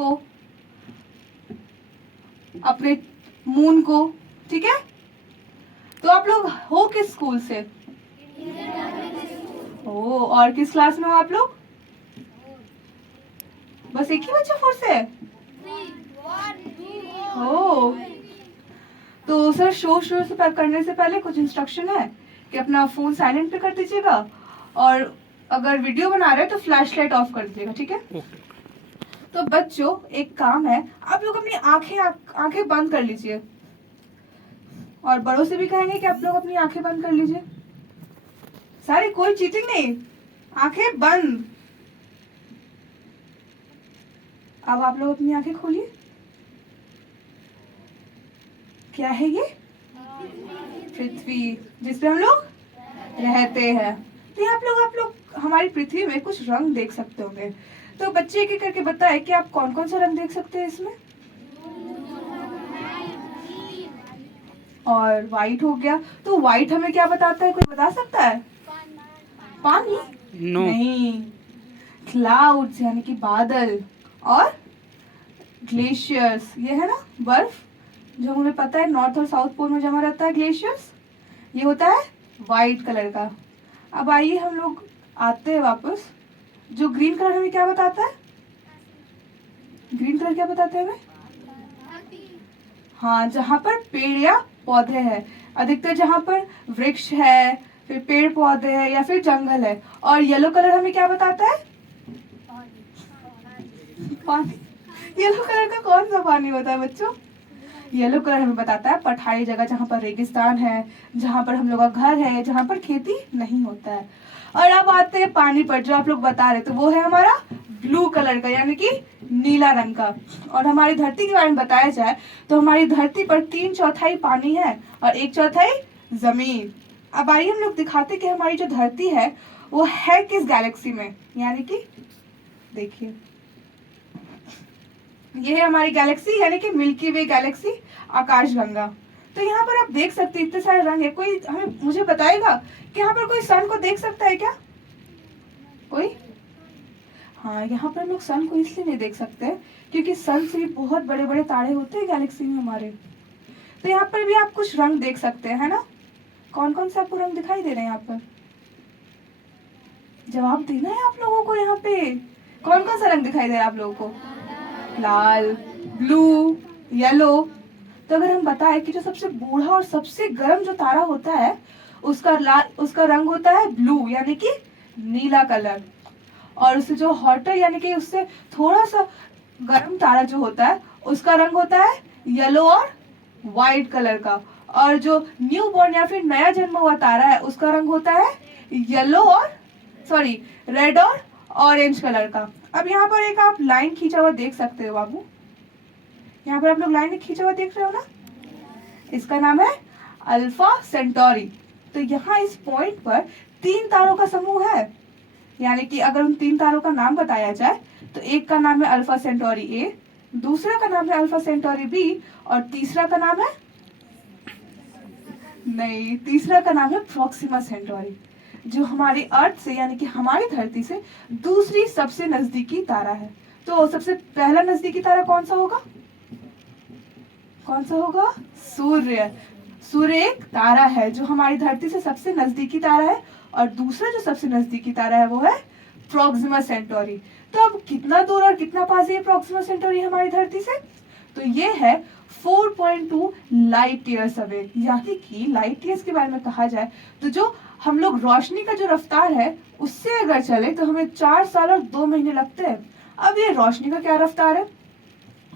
को, अपने मून को, ठीक है। तो आप लोग हो किस स्कूल से? ओ, और किस क्लास में हो आप लोग? बस एक ही बच्चा 4 से है? ओ, तो सर शो शुरू से करने से पहले कुछ इंस्ट्रक्शन है कि अपना फोन साइलेंट पे कर दीजिएगा, और अगर वीडियो बना रहे हैं तो फ्लैश लाइट ऑफ कर दीजिएगा, ठीक है। तो बच्चों एक काम है, आप लोग अपनी आंखें बंद कर लीजिए, और बड़ों से भी कहेंगे कि आप लोग अपनी आंखें बंद कर लीजिए। सारे, कोई चीटिंग नहीं, आंखें बंद। अब आप लोग अपनी आंखें खोलिए। क्या है ये? पृथ्वी, जिसपे हम लोग रहते हैं। तो आप लोग हमारी पृथ्वी में कुछ रंग देख सकते होंगे। तो बच्चे एक एक करके बताए कि आप कौन कौन सा रंग देख सकते हैं इसमें। और व्हाइट हो गया। तो व्हाइट हमें क्या बताता है, कोई बता सकता है? पानी? No. नहीं, क्लाउड्स यानी कि बादल, और ग्लेशियर्स, ये है ना बर्फ, जो हमें पता है नॉर्थ और साउथ पोल में जमा रहता है ग्लेशियर्स, ये होता है व्हाइट कलर का। अब आइए हम लोग आते हैं वापस। जो ग्रीन कलर हमें क्या बताता है? ग्रीन कलर क्या बताता है हमें? हाँ, जहाँ पर पेड़ या पौधे हैं, अधिकतर जहाँ पर वृक्ष है, फिर पेड़ पौधे है या फिर जंगल है। और येलो कलर हमें क्या बताता है? पानी। येलो कलर का कौन सा पानी होता है बच्चों? येलो कलर हमें बताता है पठारी जगह, जहाँ पर रेगिस्तान है, जहाँ पर हम लोग का घर है, जहाँ पर खेती नहीं होता है। और अब आते हैं पानी पर, जो आप लोग बता रहे, तो वो है हमारा ब्लू कलर का, यानी कि नीला रंग का। और हमारी धरती के बारे में बताया जाए तो हमारी धरती पर 3/4 पानी है और 1/4 जमीन। अब आइए हम लोग दिखाते कि हमारी जो धरती है वो है किस गैलेक्सी में, यानी कि देखिए, ये है हमारी गैलेक्सी, यानी कि मिल्की वे गैलेक्सी, आकाशगंगा। तो यहाँ पर आप देख सकते हैं इतने सारे रंग है। कोई मुझे बताएगा कि यहाँ पर कोई सन को देख सकता है क्या? कोई? हाँ, यहाँ पर हम लोग सन को इसलिए नहीं देख सकते क्योंकि सन से भी बहुत बड़े बड़े तारे होते हैं गैलेक्सी में हमारे। तो यहाँ पर भी आप कुछ रंग देख सकते हैं, है ना। कौन कौन से आपको रंग दिखाई दे रहे हैं यहाँ पर? जवाब देना है आप लोगों को। यहाँ पे कौन कौन सा रंग दिखाई दे रहा है आप लोगों को? लाल, ब्लू, येलो। तो अगर हम बताएं कि जो सबसे बूढ़ा और सबसे गर्म जो तारा होता है उसका रंग होता है ब्लू, यानी कि नीला कलर। और उससे जो हॉटर यानी कि उससे थोड़ा सा गर्म तारा जो होता है उसका रंग होता है येलो और व्हाइट कलर का। और जो न्यू बॉर्न या फिर नया जन्म हुआ तारा है उसका रंग होता है येलो और रेड और ऑरेंज कलर का। अब यहाँ पर एक आप लाइन खींचा हुआ देख सकते हो बाबू, यहाँ पर आप लोग लाइन खींचा हुआ देख रहे हो ना, इसका नाम है अल्फा सेंटोरी। तो यहाँ इस पॉइंट पर 3 तारों का समूह है, यानी कि अगर उन 3 तारों का नाम बताया जाए तो एक का नाम है अल्फा सेंटोरी ए, दूसरा का नाम है अल्फा सेंटोरी बी, और तीसरा का नाम है तीसरा का नाम है प्रॉक्सिमा सेंटोरी, जो हमारे अर्थ से यानी कि हमारी धरती से दूसरी सबसे नजदीकी तारा है। तो सबसे पहला नजदीकी तारा कौन सा होगा? कौन सा होगा? सूर्य। सूर्य एक तारा है जो हमारी धरती से सबसे नजदीकी तारा है, और दूसरा जो सबसे नजदीकी तारा है वो है प्रॉक्सिमा सेंटोरी। तो अब कितना दूर और कितना पास है प्रॉक्सिमा सेंटोरी हमारी धरती से? तो ये है 4.2 लाइट ईयर्स अवे। यानी कि लाइट ईयर्स के बारे में कहा जाए तो जो हम लोग रोशनी का जो रफ्तार है उससे अगर चले तो हमें 4 साल और 2 महीने लगते हैं। अब ये रोशनी का क्या रफ्तार है?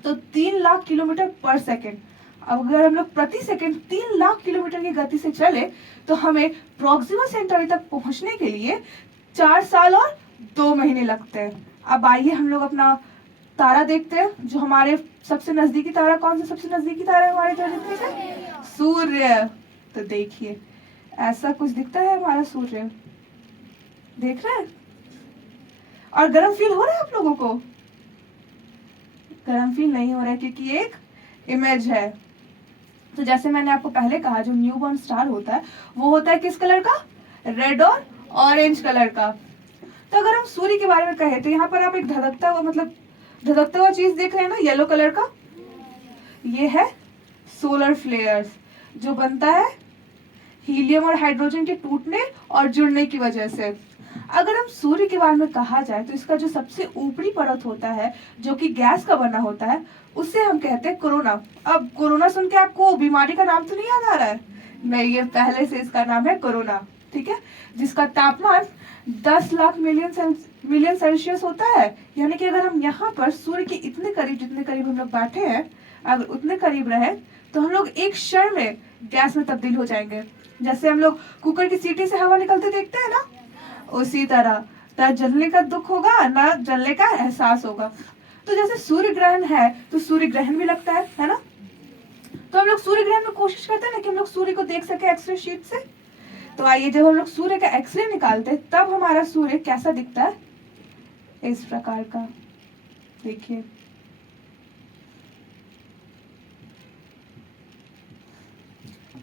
तो 3 लाख किलोमीटर पर सेकेंड। अब अगर हम लोग प्रति सेकंड 3 लाख किलोमीटर की गति से चले तो हमें प्रॉक्सिमा सेंटोरी तक पहुंचने के लिए 4 साल और 2 महीने लगते हैं। अब आइए हम लोग अपना तारा देखते हैं, जो हमारे सबसे नजदीकी तारा। कौन सा सबसे नजदीकी तारा है हमारे धरती से? सूर्य। तो देखिए ऐसा कुछ दिखता है हमारा सूर्य, देख रहे हैं? और गर्म फील हो रहा है आप लोगों को? गर्म फील नहीं हो रहा है क्योंकि एक इमेज है। तो जैसे मैंने आपको पहले कहा, जो न्यूबॉर्न स्टार होता है वो होता है किस कलर का? रेड और ऑरेंज कलर का। तो अगर हम सूर्य के बारे में कहें तो यहाँ पर आप एक धधकता हुआ, मतलब धधकता हुआ चीज देख रहे हैं ना येलो कलर का, ये है सोलर फ्लेयर्स, जो बनता है हीलियम और हाइड्रोजन के टूटने और जुड़ने की वजह से। अगर हम सूर्य के बारे में कहा जाए तो इसका जो सबसे ऊपरी परत होता है जो कि गैस का बना होता है, उससे हम कहते हैं कोरोना। अब कोरोना सुन के आपको बीमारी का नाम तो नहीं याद आ रहा है? नहीं, ये पहले से इसका नाम है कोरोना, ठीक है, जिसका तापमान 10 लाख मिलियन सेल्सियस होता है। यानी कि अगर हम यहाँ पर सूर्य के इतने करीब, जितने करीब हम लोग बैठे हैं, अगर उतने करीब रहे तो हम लोग एक क्षण में गैस में तब्दील हो जाएंगे। जैसे हम लोग कुकर की सीटी से हवा निकलते देखते हैं ना, उसी तरह ना जलने का दुख होगा ना जलने का एहसास होगा। तो जैसे सूर्य ग्रहण है तो सूर्य ग्रहण भी लगता है ना। तो हम लोग सूर्य ग्रहण में कोशिश करते हैं ना कि हम लोग सूर्य को देख सके एक्सरे शीट से। तो आइए, जब हम लोग सूर्य का एक्सरे निकालते हैं तब हमारा सूर्य कैसा दिखता है, इस प्रकार का। देखिए,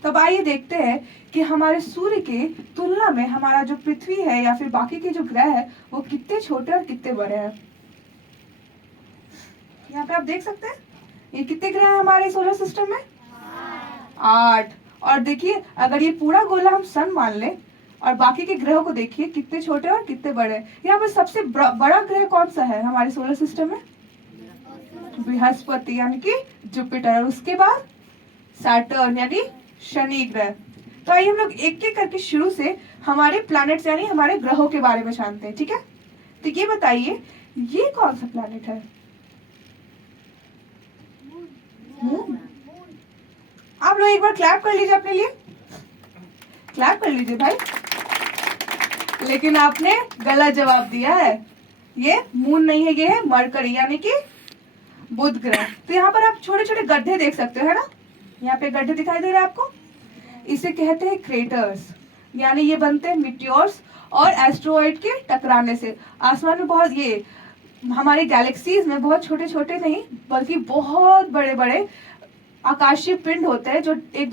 तब आइए देखते हैं कि हमारे सूर्य के तुलना में हमारा जो पृथ्वी है या फिर बाकी के जो ग्रह है वो कितने छोटे और कितने बड़े हैं। यहाँ पे आप देख सकते हैं ये कितने ग्रह हैं हमारे सोलर सिस्टम में, 8। और देखिए, अगर ये पूरा गोला हम सन मान ले और बाकी के ग्रहों को देखिए कितने छोटे और कितने बड़े। यहाँ पर सबसे बड़ा ग्रह कौन सा है हमारे सोलर सिस्टम में? बृहस्पति यानी कि जुपिटर, और उसके बाद सैटर्न यानी शनि ग्रह। तो आइए हम लोग एक एक करके शुरू से हमारे प्लैनेट्स यानी हमारे ग्रहों के बारे में जानते हैं, ठीक है। तो ये बताइए, ये कौन सा प्लैनेट है? मून। आप लोग एक बार क्लैप कर लीजिए अपने लिए, क्लैप कर लीजिए भाई। लेकिन आपने गलत जवाब दिया है, ये मून नहीं है, ये है मरकरी यानी कि बुध ग्रह। तो यहाँ पर आप छोटे छोटे गड्ढे देख सकते हो, है ना, यहाँ पे गड्ढे दिखाई दे रहे हैं आपको, इसे कहते हैं क्रेटर्स। यानी ये बनते हैं मिट्योर्स और एस्ट्रॉइड के टकराने से। आसमान में बहुत, ये हमारे गैलेक्सीज में बहुत छोटे छोटे नहीं बल्कि बहुत बड़े बड़े आकाशीय पिंड होते हैं जो एक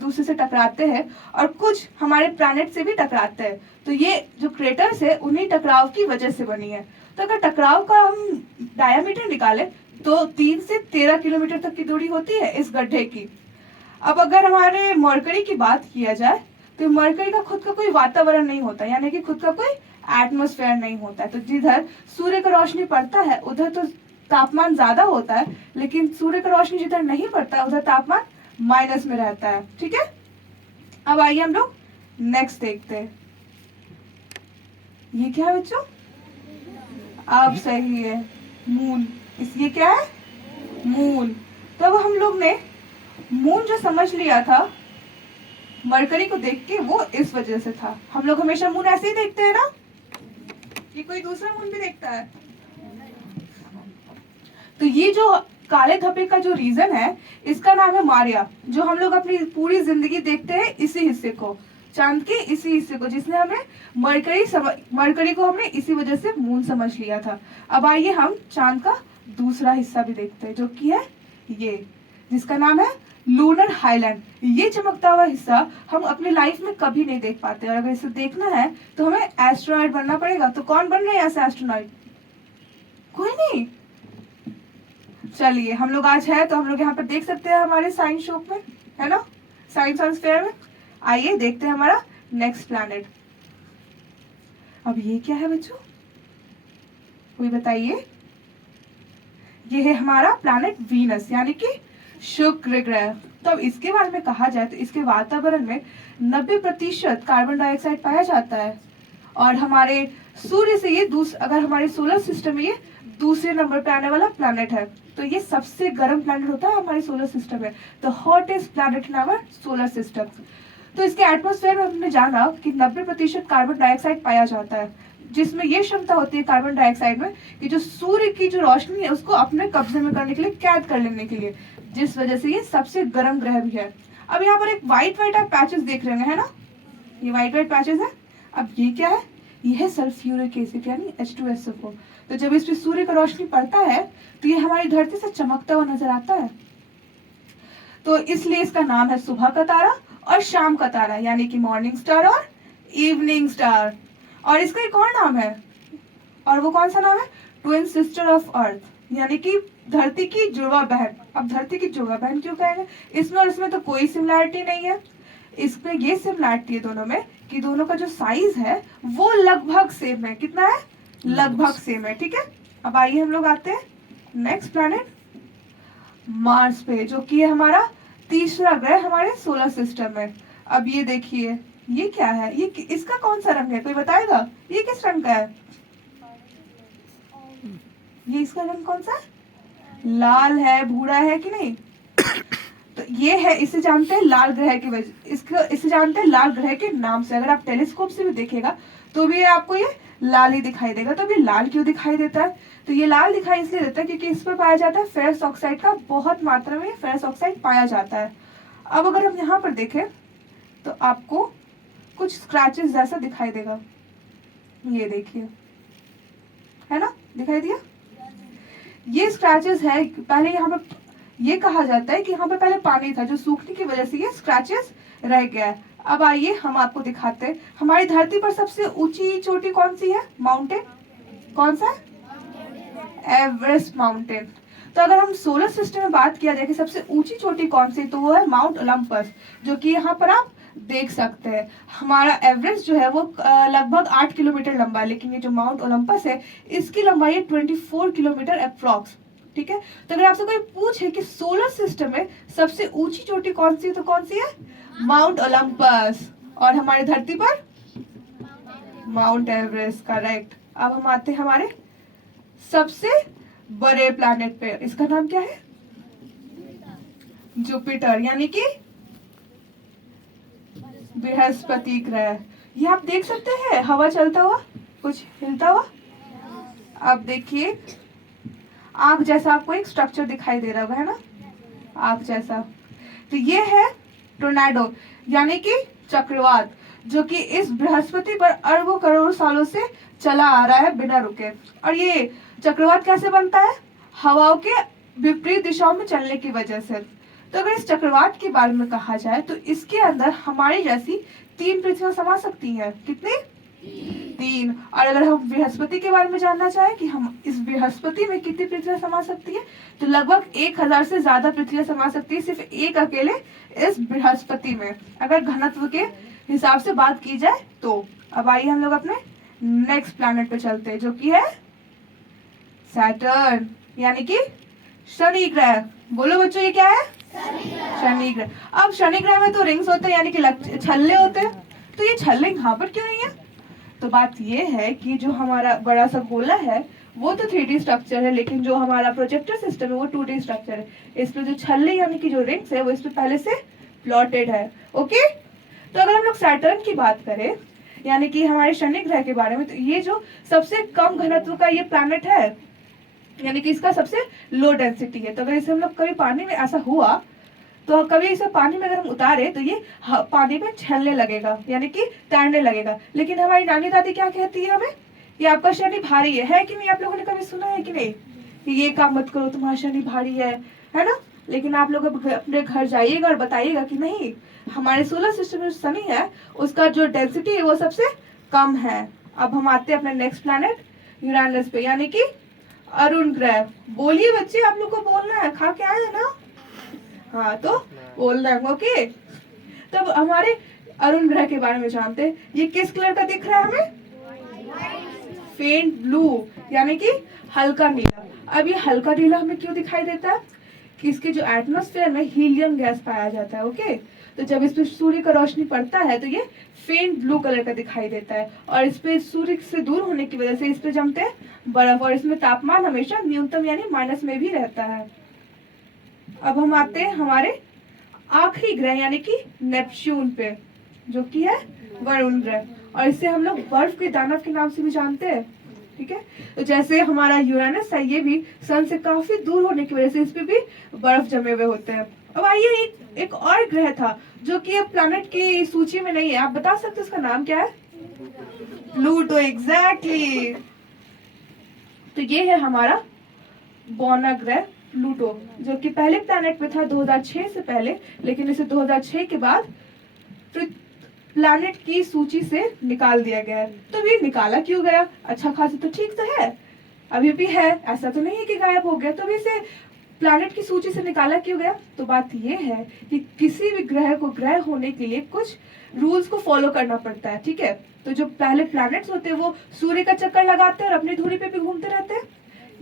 दूसरे से टकराते हैं और कुछ हमारे प्लैनेट से भी टकराते हैं। तो ये जो क्रेटर्स है उन्हीं टकराव की वजह से बनी है। तो अगर टकराव का हम डायमीटर निकालें तो 3 से 13 किलोमीटर तक की दूरी होती है इस गड्ढे की। अब अगर हमारे मरकरी की बात किया जाए तो मरकरी का खुद का कोई वातावरण नहीं होता, यानी कि खुद का कोई एटमॉस्फेयर नहीं होता है। तो जिधर सूर्य का रोशनी पड़ता है उधर तो तापमान ज्यादा होता है, लेकिन सूर्य का रोशनी जिधर नहीं पड़ता उधर तापमान माइनस में रहता है, ठीक है। अब आइए हम लोग नेक्स्ट देखते हैं, ये क्या है बच्चों? अब सही है, मून। ये क्या है? मून। तब हम लोग ने मून जो समझ लिया था मरकरी को देख के, वो इस वजह से था। हम लोग हमेशा मून ऐसे ही देखते हैं ना, ये कोई दूसरा मून भी देखता है। तो ये जो काले धब्बे का जो रीजन है इसका नाम है मारिया, जो हम लोग अपनी पूरी जिंदगी देखते हैं इसी हिस्से को, चांद के इसी हिस्से को, जिसने हमें मरकरी को हमने इसी वजह से मून समझ लिया था। अब आइए हम चांद का दूसरा हिस्सा भी देखते हैं जो कि है ये, जिसका नाम है लूनर हाईलैंड। ये चमकता हुआ हिस्सा हम अपनी लाइफ में कभी नहीं देख पाते, और अगर इसे देखना है तो हमें एस्ट्रोनॉट बनना पड़ेगा। तो कौन बन रहे हैं ऐसे एस्ट्रोनॉट? कोई नहीं। चलिए, हम लोग आज है तो हम लोग यहाँ पर देख सकते हैं हमारे साइंस शो में, है ना, साइंस ऑन फेयर में। आइए देखते हैं हमारा नेक्स्ट प्लैनेट। अब ये क्या है बच्चों, कोई बताइए? ये है हमारा प्लैनेट वीनस यानी कि शुक्र ग्रह। तो अब इसके बारे में कहा जाए तो इसके वातावरण में 90% कार्बन डाइऑक्साइड पाया जाता है, और हमारे सूर्य से ये अगर हमारे सोलर सिस्टम में ये दूसरे नंबर पे आने वाला प्लैनेट है। तो ये सबसे गर्म प्लैनेट होता है हमारे सोलर सिस्टम में, the hottest planet in our solar system. तो इसके एटमॉस्फेयर में हमने जाना कि 90% कार्बन डाइऑक्साइड पाया जाता है, जिसमें ये क्षमता होती है कार्बन डाइऑक्साइड में कि जो सूर्य की जो रोशनी है उसको अपने कब्जे में करने के लिए, कैद कर लेने के लिए, जिस वजह से ये सबसे गर्म ग्रह भी है। अब यहाँ पर एक व्हाइट आप पैचेस देख रहे हैं ना, ये व्हाइट पैचेस है। अब ये क्या है? ये है सल्फ्यूरिक एसिड यानी H2SO4। तो जब इस पे सूर्य का रोशनी पड़ता है तो ये हमारी धरती से चमकता हुआ नजर आता है। तो इसलिए इसका नाम है सुबह का तारा और शाम का तारा, यानी कि मॉर्निंग स्टार और इवनिंग स्टार। और इसका एक और नाम है, और वो कौन सा नाम है? Twin sister of earth. यानी कि धरती की जुड़वा बहन। अब धरती की जुड़वा बहन क्यों कहेंगे, इसमें और इसमें तो कोई सिमिलैरिटी नहीं है। इसमें ये सिमिलैरिटी है दोनों में कि दोनों का जो साइज है वो लगभग सेम है। कितना है, लगभग सेम है। ठीक है, अब आइए हम लोग आते हैं नेक्स्ट प्लैनेट मार्स पे, जो कि है हमारा तीसरा ग्रह हमारे सोलर सिस्टम में। अब ये देखिए ये क्या है, ये इसका कौन सा रंग है, कोई बताएगा ये किस रंग का है? ये इसका रंग कौन सा है, लाल है, भूरा है कि नहीं? तो ये है, इसे जानते हैं लाल ग्रह की वजह, इसे जानते हैं लाल ग्रह के नाम से। अगर आप टेलीस्कोप से भी देखेगा तो भी आपको ये लाल ही दिखाई देगा। तो अभी लाल क्यों दिखाई देता है, तो ये लाल दिखाई इसलिए देता है क्योंकि इस पर पाया जाता है फेरस ऑक्साइड का, बहुत मात्रा में फेरस ऑक्साइड पाया जाता है। अब अगर हम यहाँ पर देखें तो आपको कुछ स्क्रैचेस जैसा दिखाई देगा, ये देखिए, है ना, दिखाई दिया? ये स्क्रैचेस है, पहले यहाँ पे ये कहा जाता है कि यहाँ पे पहले पानी था जो सूखने की वजह से ये स्क्रैचेस रह गया है। अब आइए हम आपको दिखाते हैं हमारी धरती पर सबसे ऊंची चोटी कौन सी है, माउंटेन कौन सा है, एवरेस्ट माउंटेन। तो अगर हम सोलर सिस्टम में बात किया जाए कि सबसे ऊंची चोटी कौन सी, तो वो है माउंट ओलंपस, जो कि यहाँ पर आप देख सकते हैं। हमारा एवरेस्ट जो है वो लगभग 8 किलोमीटर लंबा है, लेकिन ये जो माउंट ओलंपस है इसकी लंबाई है 24 किलोमीटर अप्रॉक्स। ठीक है, तो अगर आपसे कोई पूछे कि सोलर सिस्टम में सबसे ऊंची चोटी कौन सी है, तो कौन सी है, माउंट ओलंपस। और हमारी धरती पर माउंट एवरेस्ट, करेक्ट। अब हम आते हैं हमारे सबसे बड़े प्लैनेट पे, इसका नाम क्या है, जुपिटर, यानी कि बृहस्पति ग्रह। ये आप देख सकते हैं हवा चलता हुआ, कुछ हिलता हुआ। अब देखिए आंख जैसा आपको एक स्ट्रक्चर दिखाई दे रहा होगा, है ना, आंख जैसा। तो ये है टोर्नेडो, यानी कि चक्रवात, जो कि इस बृहस्पति पर अरबों करोड़ों सालों से चला आ रहा है बिना रुके। और ये चक्रवात कैसे बनता है, हवाओं के विपरीत दिशाओं में चलने की वजह से। तो अगर इस चक्रवात के बारे में कहा जाए तो इसके अंदर हमारी जैसी 3 पृथ्वियां समा सकती हैं। कितनी, 3। और अगर हम बृहस्पति के बारे में जानना चाहें कि हम इस बृहस्पति में कितनी पृथ्वियां समा सकती है, तो लगभग 1000 से ज्यादा पृथ्वियां समा सकती है सिर्फ एक अकेले इस बृहस्पति में, अगर घनत्व के हिसाब से बात की जाए तो। अब आइए हम लोग अपने नेक्स्ट प्लैनेट पे चलते हैं, जो कि है सैटर्न, यानी कि शनि ग्रह। बोलो बच्चों ये क्या है, शनि ग्रह। अब शनि ग्रह में तो रिंग्स होते हैं, यानी कि छल्ले होते हैं, तो ये छल्ले यहाँ पर क्यों नहीं है? तो बात ये है कि जो हमारा बड़ा सा गोला है वो तो 3D स्ट्रक्चर है, लेकिन जो हमारा प्रोजेक्टर सिस्टम है वो 2D स्ट्रक्चर है। इस पे जो छल्ले यानी कि जो रिंग्स है वो इस पे पहले से प्लॉटेड है। ओके, तो अगर हम लोग सैटर्न की बात करें, यानी कि हमारे शनि ग्रह के बारे में, तो ये जो सबसे कम घनत्व का ये प्लैनेट है, यानी कि इसका सबसे लो डेंसिटी है। तो अगर इसे हम लोग कभी पानी में ऐसा हुआ तो कभी इसे पानी में अगर हम उतारे तो ये पानी में छलने लगेगा, यानी कि तैरने लगेगा। लेकिन हमारी नानी दादी क्या कहती है हमें, ये आपका शनि भारी है कि नहीं? आप लोगों ने कभी सुना है कि नहीं कि ये काम मत करो तुम्हारा शनि भारी है ना? लेकिन आप लोग अपने घर जाइएगा और बताइएगा कि नहीं, हमारे सोलर सिस्टम में शनि है उसका जो डेंसिटी है वो सबसे कम है। अब हम आते हैं अपने नेक्स्ट प्लैनेट यूरेनस पे, यानी कि अरुण ग्रह। बोलिए बच्चे, आप लोग को बोलना है, खा के आए हैं ना? हाँ, तो बोलना है। ओके, तब हमारे अरुण ग्रह के बारे में जानते हैं। ये किस कलर का दिख रहा है हमें, फेंट ब्लू, यानी कि हल्का नीला। अब ये हल्का नीला हमें क्यों दिखाई देता है कि इसके जो एटमॉस्फेयर में हीलियम गैस पाया जाता है। ओके, तो जब इस पे सूर्य का रोशनी पड़ता है तो ये फेंट ब्लू कलर का दिखाई देता है, और इस पे सूर्य से दूर होने की वजह से इस पे जमते हैं बर्फ, और इसमें तापमान हमेशा न्यूनतम यानी माइनस में भी रहता है। अब हम आते हैं हमारे आखिरी ग्रह यानी कि नेपच्यून पे, जो कि है वरुण ग्रह, और इसे हम लोग बर्फ के दानव के नाम से भी जानते हैं। ठीक है, तो जैसे हमारा यूरेनस है ये भी सन से काफी दूर होने की वजह से इस पे भी बर्फ जमे हुए होते हैं। अब आइए एक और ग्रह था जो कि प्लैनेट की सूची में नहीं है, आप बता सकते हैं उसका नाम क्या है? Pluto, exactly. तो ये है हमारा बौना ग्रह प्लूटो, जो कि पहले प्लैनेट पे था 2006 से पहले, लेकिन इसे 2006 के बाद प्लैनेट की सूची से निकाल दिया गया है। तो ये निकाला क्यों गया, अच्छा खासा तो ठीक तो है। अभी भी है, ऐसा तो नहीं है कि गायब हो गया। तो अभी इसे प्लैनेट की सूची से निकाला क्यों गया? तो बात ये है कि किसी भी ग्रह को ग्रह होने के लिए कुछ रूल्स को फॉलो करना पड़ता है, ठीक है। तो जो पहले प्लैनेट्स होते हैं वो सूर्य का चक्कर लगाते हैं और अपनी धुरी पे भी घूमते रहते हैं।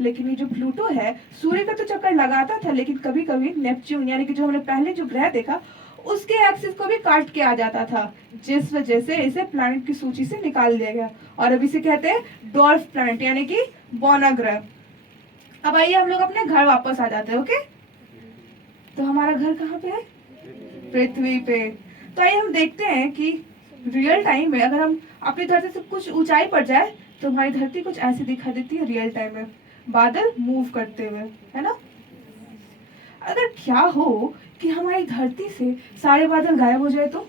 लेकिन ये जो प्लूटो है, सूर्य का तो चक्कर लगाता था, लेकिन कभी कभी नेपच्यून यानी कि जो हमने पहले जो ग्रह देखा उसके एक्सिस को भी काट के आ जाता था, जिस वजह से इसे प्लैनेट की सूची से निकाल दिया गया और अब इसे कहते हैं डॉर्फ प्लैनेट यानी कि बौना ग्रह। अब आइए हम लोग अपने घर वापस आ जाते हैं, ओके। तो हमारा घर कहाँ पे है? पृथ्वी पे। तो आइए हम देखते हैं कि रियल टाइम में अगर हम अपनी धरती से कुछ ऊंचाई पर जाए तो हमारी धरती कुछ ऐसी दिखाई देती है रियल टाइम में, बादल मूव करते हुए, है ना। अगर क्या हो कि हमारी धरती से सारे बादल गायब हो जाए तो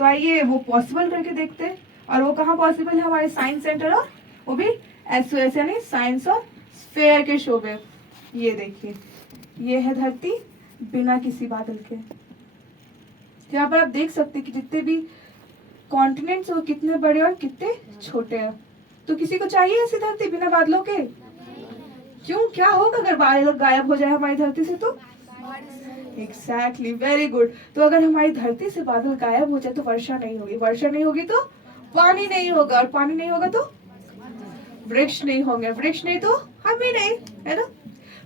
आइए वो पॉसिबल करके देखते हैं। और वो कहाँ पॉसिबल है? हमारे साइंस सेंटर और वो भी एसओएस यानी साइंस और स्फेयर के शो में। ये देखिए, ये है धरती बिना किसी बादल के। यहाँ पर आप देख सकते हैं कि जितने भी कॉन्टिनेंट्स वो कितने बड़े और कितने छोटे हैं। तो किसी को चाहिए ऐसी धरती बिना बादलों के? क्यों, क्या होगा अगर बादल गायब हो जाए हमारी धरती से? तो एग्जैक्टली, वेरी गुड। तो अगर हमारी धरती से बादल गायब हो जाए तो वर्षा नहीं होगी, वर्षा नहीं होगी तो पानी नहीं होगा, और पानी नहीं होगा तो वृक्ष नहीं होंगे, वृक्ष नहीं तो हम ही नहीं, है ना।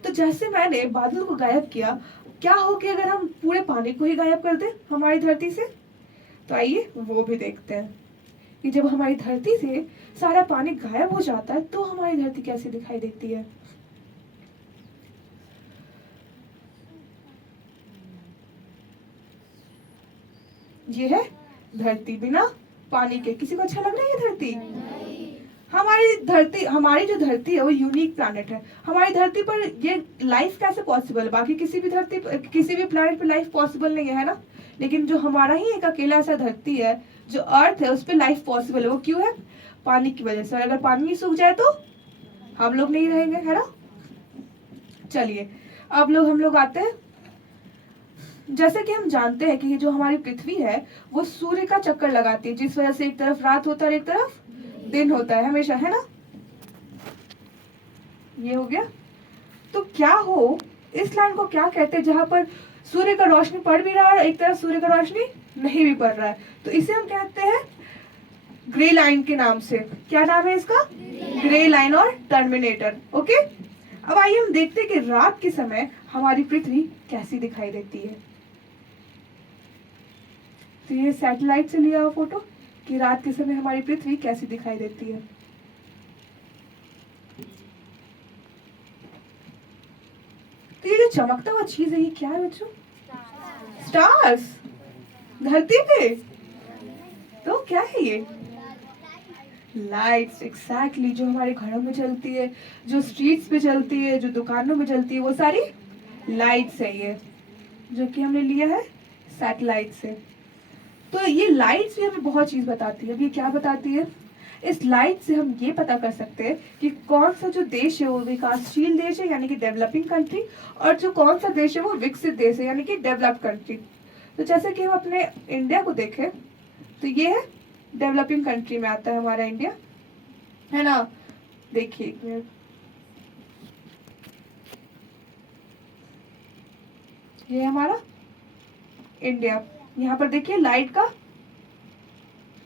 तो जैसे मैंने बादल को गायब किया, क्या हो कि अगर हम पूरे पानी को ही गायब कर दें हमारी धरती से? तो आइए वो भी देखते हैं कि जब हमारी धरती से सारा पानी गायब हो जाता है तो हमारी धरती कैसी दिखाई देती है। ये है धरती बिना पानी के। किसी को अच्छा लग रहा है ये धरती? हमारी जो धरती है वो यूनिक प्लैनेट है। हमारी धरती पर ये लाइफ कैसे पॉसिबल है? बाकी किसी भी किसी भी प्लैनेट पर लाइफ पॉसिबल नहीं है ना। लेकिन जो हमारा ही एक अकेला ऐसा धरती है जो अर्थ है, उस पर लाइफ पॉसिबल है। वो क्यों है? पानी की वजह से। और अगर पानी नहीं सूख जाए तो हम लोग नहीं रहेंगे, है ना। चलिए अब हम लोग आते हैं। जैसे कि हम जानते हैं कि जो हमारी पृथ्वी है वो सूर्य का चक्कर लगाती है, जिस वजह से एक तरफ रात होता है और एक तरफ दिन होता है हमेशा, है ना। ये हो गया। तो क्या हो, इस लाइन को क्या कहते हैं जहां पर सूर्य का रोशनी पड़ भी रहा है, एक तरफ सूर्य का रोशनी नहीं भी पड़ रहा है? तो इसे हम कहते हैं ग्रे लाइन के नाम से। क्या नाम है इसका? ग्रे लाइन और टर्मिनेटर, ओके। अब आइए हम देखते हैं कि रात के समय हमारी पृथ्वी कैसी दिखाई देती है। तो ये सैटेलाइट से लिया हुआ फोटो कि रात के समय हमारी पृथ्वी कैसी दिखाई देती है। तो ये जो चमकता हुआ चीज है ये क्या है बच्चों? स्टार्स। धरती पे तो क्या है ये? Lights, exactly. जो हमारे घरों में चलती है, जो स्ट्रीट्स पे चलती है, जो दुकानों में चलती है, वो सारी लाइट्स है ये, जो कि हमने लिया है सैटेलाइट से। तो ये लाइट्स भी हमें बहुत चीज बताती है। अब ये क्या बताती है? इस लाइट से हम ये पता कर सकते हैं कि कौन सा जो देश है वो विकासशील देश है यानी कि डेवलपिंग कंट्री, और जो कौन सा देश है वो विकसित देश है यानी कि डेवलप्ड कंट्री। तो जैसे कि हम अपने इंडिया को देखें तो ये है डेवलपिंग कंट्री में आता है हमारा इंडिया, है ना। देखिए एक मिनट, ये हमारा इंडिया। यहाँ पर देखिए लाइट का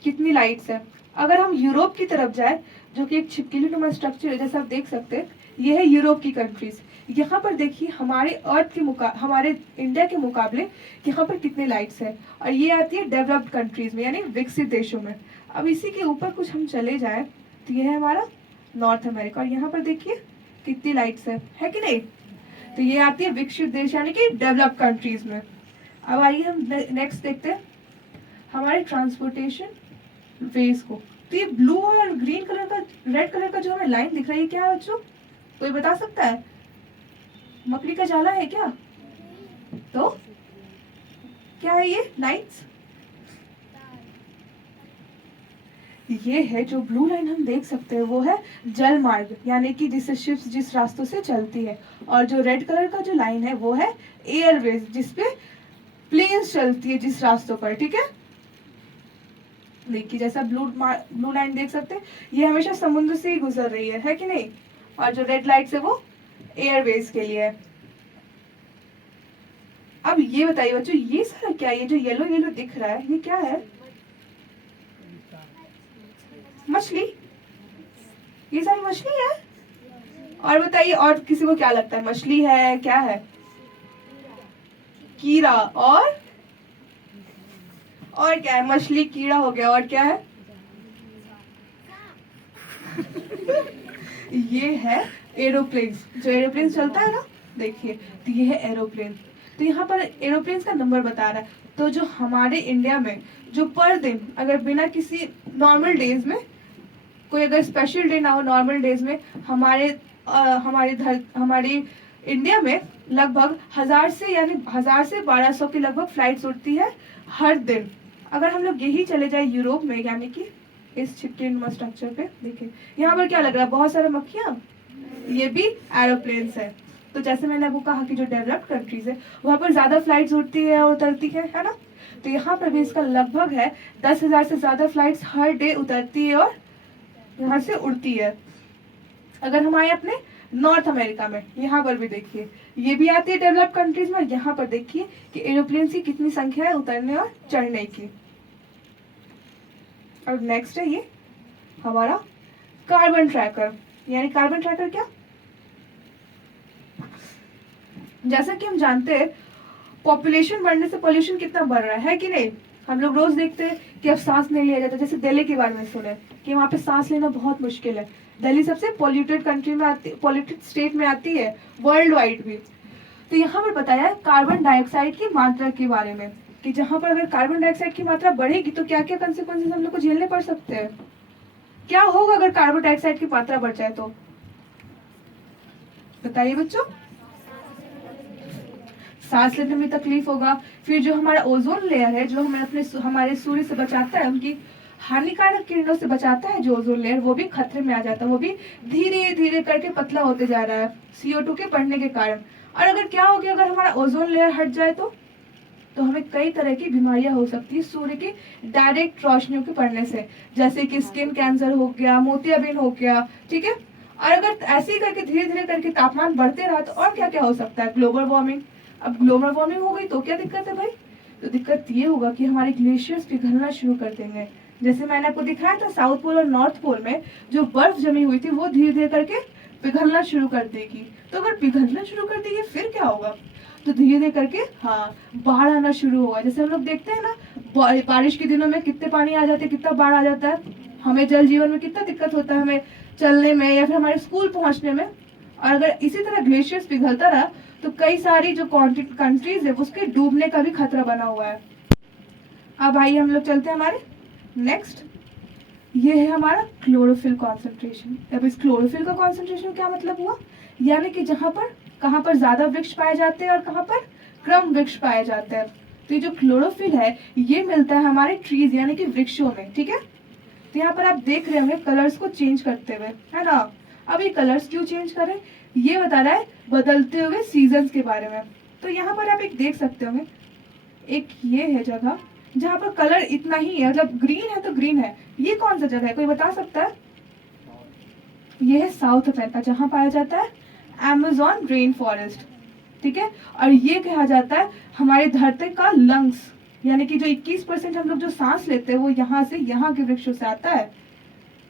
कितनी लाइट्स है। अगर हम यूरोप की तरफ जाए, जो कि एक छिपकली नुमा स्ट्रक्चर है जैसे आप देख सकते हैं, ये है यूरोप की कंट्रीज। यहाँ पर देखिए हमारे हमारे इंडिया के मुकाबले यहाँ पर कितने लाइट्स है, और ये आती है डेवलप्ड कंट्रीज में यानी विकसित देशों में। अब इसी के ऊपर कुछ हम चले जाए तो ये है हमारा नॉर्थ अमेरिका, और यहाँ पर देखिए कितनी लाइट्स है कि नहीं। तो ये आती है विकसित देश यानी कि डेवलप्ड कंट्रीज में। अब आइए हम नेक्स्ट देखते हैं हमारे ट्रांसपोर्टेशन वेज को। तो ये ब्लू और ग्रीन कलर का, रेड कलर का जो हमें लाइन दिख रहा है क्या है बच्चों? कोई बता सकता है? मकड़ी का जाला है क्या? तो क्या है ये लाइन्स? ये है जो ब्लू लाइन हम देख सकते हैं वो है जल मार्ग यानी कि जिससे शिप्स जिस रास्तों से चलती है, और जो रेड कलर का जो लाइन है वो है एयरवेज जिसपे प्लेन्स चलती है जिस रास्तों पर, ठीक है। देखिए जैसा ब्लू लाइन देख सकते हैं ये हमेशा समुद्र से ही गुजर रही है कि नहीं। और जो रेड लाइट्स है वो एयरवेज के लिए है। अब ये बताइए बच्चों, ये सारा क्या, ये जो येलो येलो दिख रहा है ये क्या है? मछली, ये सारी मछली है। और बताइए, और किसी को क्या लगता है मछली है, क्या है? कीड़ा। और क्या है? मछली, कीड़ा हो गया, और क्या है? ये है एरोप्लेन। जो एरोप्लेन चलता है ना, देखिए, तो ये है एरोप्लेन। तो यहाँ पर एरोप्लेन का नंबर बता रहा है। तो जो हमारे इंडिया में जो पर दिन अगर बिना किसी नॉर्मल डेज में, कोई अगर स्पेशल डे ना हो नॉर्मल डेज में, हमारी इंडिया में लगभग 1000 से, यानी 1000 से 1200 की लगभग फ्लाइट्स उड़ती है हर दिन। अगर हम लोग यही चले जाए यूरोप में, यानी कि इस छिपके स्ट्रक्चर पे देखिए, यहाँ पर क्या लग रहा है? बहुत सारे मक्खियाँ, ये भी एरोप्लेन्स है। तो जैसे मैंने आपको कहा कि जो डेवलप्ड कंट्रीज है वहाँ पर ज्यादा फ्लाइट्स उड़ती है और उतरती है ना, तो यहाँ पर भी इसका लगभग है 10,000 से ज्यादा फ्लाइट्स हर डे उतरती है और यहाँ से उड़ती है। अगर हम आए अपने नॉर्थ अमेरिका में, यहाँ पर भी देखिए ये भी आती है डेवलप्ड कंट्रीज में। यहाँ पर देखिए कि एरोप्लेन की कितनी संख्या है उतरने और चढ़ने की। और नेक्स्ट है ये हमारा कार्बन ट्रैकर। यानी कार्बन ट्रैकर क्या? जैसा कि हम जानते हैं पॉपुलेशन बढ़ने से पोल्यूशन कितना बढ़ रहा है कि नहीं। हम लोग रोज देखते हैं कि अब सांस नहीं लिया जाता। जैसे दिल्ली के बारे में सुने कि वहाँ पे सांस लेना बहुत मुश्किल है। दिल्ली सबसे पॉल्यूटेड कंट्री में आती, पॉल्यूटेड स्टेट में आती है वर्ल्ड वाइड भी। तो यहाँ पर बताया है कार्बन डाइऑक्साइड की मात्रा के बारे में कि जहाँ पर अगर कार्बन डाइऑक्साइड की मात्रा बढ़ेगी तो क्या क्या कंसिक्वेंसेस हम लोग को झेलने पड़ सकते हैं। क्या होगा अगर कार्बन डाइऑक्साइड की मात्रा बढ़ जाए तो? बताइए बच्चों। सांस लेने में तकलीफ होगा। फिर जो हमारा ओजोन लेयर है, जो हमें हमारे सूर्य से बचाता है, उनकी हानिकारक किरणों से बचाता है, जो ओजोन लेयर, वो भी खतरे में आ जाता है। वो भी धीरे धीरे करके पतला होते जा रहा है CO2 के बढ़ने के कारण। और अगर क्या हो गया, अगर हमारा ओजोन लेयर हट जाए तो हमें कई तरह की बीमारियां हो सकती है सूर्य की डायरेक्ट रोशनियों के पड़ने से, जैसे कि स्किन कैंसर हो गया, मोतियाबिंद हो गया, ठीक है। और अगर ऐसे ही करके धीरे धीरे करके तापमान बढ़ते रहा तो और क्या क्या हो सकता है? Global warming. अब ग्लोबल वार्मिंग हो गई तो क्या दिक्कत है भाई? तो दिक्कत ये होगा कि हमारे ग्लेशियर्स पिघलना शुरू कर देंगे। जैसे मैंने आपको दिखाया था साउथ पोल और नॉर्थ पोल में जो बर्फ जमी हुई थी वो धीरे धीरे करके पिघलना शुरू कर देगी। तो अगर पिघलना शुरू कर देगी फिर क्या होगा? तो धीरे धीरे करके बाढ़ आना शुरू होगा। जैसे हम लोग देखते हैं ना बारिश के दिनों में कितने पानी आ जाते हैं, कितना बाढ़ आ जाता है। हमें जल जीवन में कितना दिक्कत होता है, हमें चलने में या फिर हमारे स्कूल पहुंचने में। और अगर इसी तरह ग्लेशियर्स पिघलता रहा तो कई सारी जो कंट्रीज है उसके डूबने का भी खतरा बना हुआ है। अब आइए हम लोग चलते हैं हमारे नेक्स्ट। ये है हमारा क्लोरोफिल कॉन्सेंट्रेशन। अब इस क्लोरोफिल का कॉन्सेंट्रेशन क्या मतलब हुआ? यानी कि कहाँ पर ज्यादा वृक्ष पाए जाते हैं और कहाँ पर कम वृक्ष पाए जाते हैं। तो ये जो क्लोरोफिल है ये मिलता है हमारे ट्रीज यानी कि वृक्षों में, ठीक है। तो यहाँ पर आप देख रहे होंगे कलर्स को चेंज करते हुए, है ना। अब ये कलर्स क्यों चेंज करें? ये बता रहा है बदलते हुए सीजन्स के बारे में। तो यहाँ पर आप एक देख सकते होंगे, एक ये है जगह जहाँ पर कलर इतना ही है, मतलब ग्रीन है तो ग्रीन है। ये कौन सा जगह है, कोई बता सकता है? ये है साउथ अमेरिका, जहाँ पाया जाता है अमेज़न रेन फॉरेस्ट, ठीक है। और ये कहा जाता है हमारी धरती का लंग्स, यानी कि जो 21% हम लोग जो सांस लेते हैं वो यहाँ से, यहाँ के वृक्षों से आता है,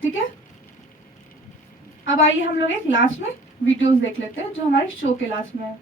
ठीक है। अब आइए हम लोग एक लास्ट में वीडियोस देख लेते हैं जो हमारे शो के लास्ट में है।